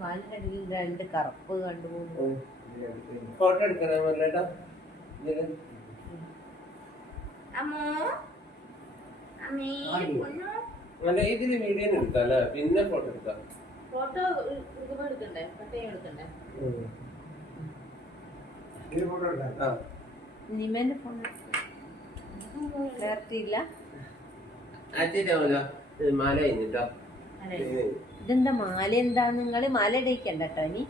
കാലിനടിയിൽ രണ്ട് കറുപ്പ് കണ്ടുപോകുന്നു. ഫോട്ടോ എടുക്കണേ മുരളേട്ടാ. അല്ല ഇതില് വീഡിയോ എടുക്കാല്ലേ, പിന്നെ ഫോട്ടോ എടുക്കാം. ഫോട്ടോ എടുക്കണ്ടേ? എടുക്കണ്ടേ? നിമേന്റെ ഫോൺ ഇല്ല. മാല കഴിഞ്ഞിട്ടോ. ഇതെന്താ മാല? എന്താ നിങ്ങള് മാല ഇടയിക്കണ്ട കേട്ടോ. ഇനി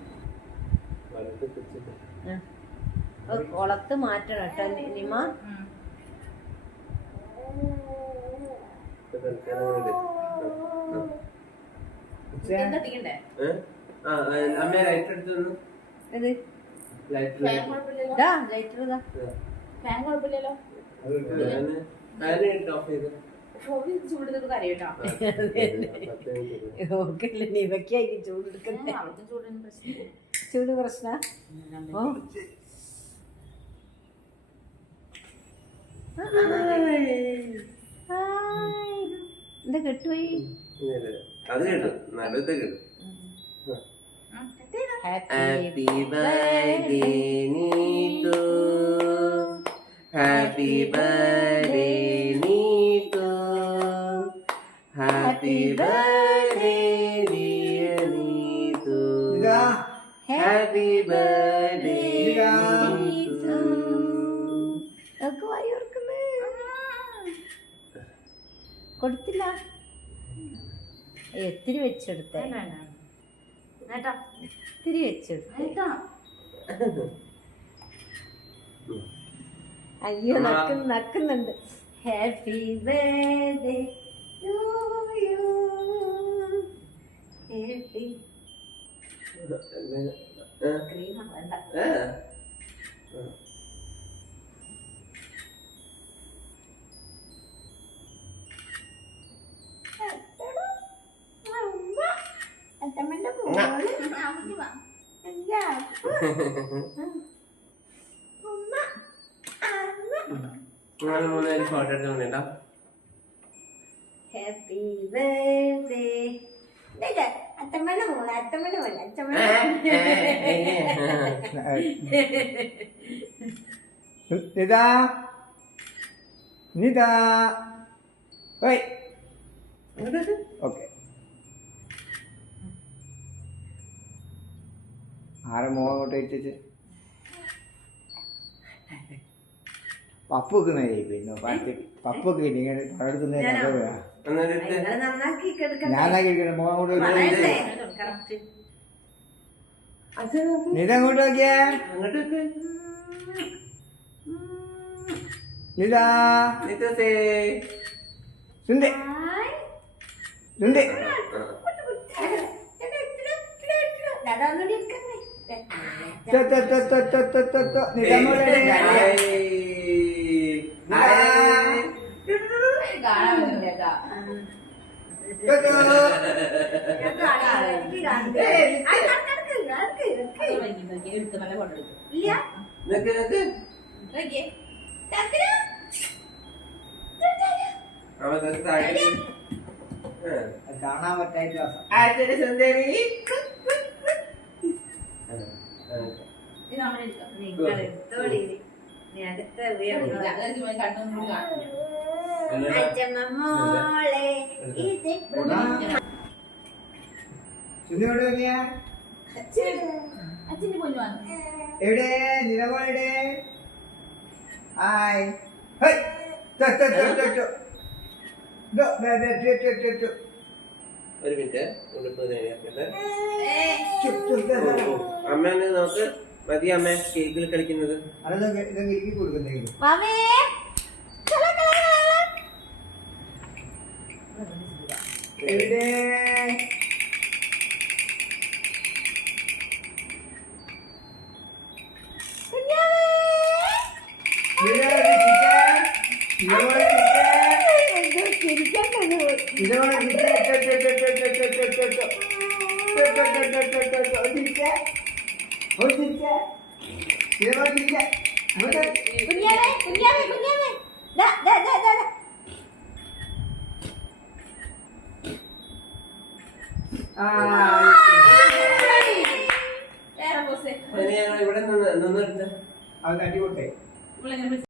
കുളത്ത് മാറ്റണം കേട്ടോ നിമ. അമ്മ ലൈറ്റ് എടുത്തു. ചൂട് പ്രശ്ന എന്താ കെട്ടുപോയി? അത് കിട്ടും, നല്ലത് കിട്ടും. Happy birthday Neethu, happy birthday Neethu, happy birthday dear Neethu, happy birthday Neethu. കൊടുത്തില്ല. എത്തിരി വെച്ചെടുത്തേ, ഇത്തിരി വെച്ചെടുത്ത. അയ്യോ നക്കുന്നുണ്ട്. Happy birthday to you, happy. Cream വേണ്ട. ഫോട്ടോ എടുത്തോണ്ടാ. Happy birthday. അത്തമ്മന മോളെ, അത്തമ്മന മോളെ, അത്തമ്മന. നിതാ നിതാ ഓക്കെ. ആരെ മോഹം അങ്ങോട്ട് വെച്ചിട്ട് പപ്പ് വെക്കുന്നേ. പിന്നെ പപ്പൊക്കെ ഇങ്ങനെ പഴെടുക്കുന്ന ഞാനാക്കി എടുക്കണേ. മോഹം അങ്ങോട്ട് നിതങ്ങോട്ട് നോക്കിയാ. നിതാ സുണ്ടേ സുണ്ടേ. കാണാൻ പറ്റാത്ത എവിടെ നിലപാടെ. ഹായ് ഒരു മിനിറ്റ്. അമ്മേനെ നോക്ക്. മതി അമ്മ കേക്കിൽ കളിക്കുന്നത്. ഇതൊക്കെ കൊടുക്കുന്നെങ്കിലും എവിടെ ഞങ്ങൾ ഇവിടെ നിന്നെടുത്ത അത് തട്ടിക്കൊട്ടെ ഇവളെങ്ങനെ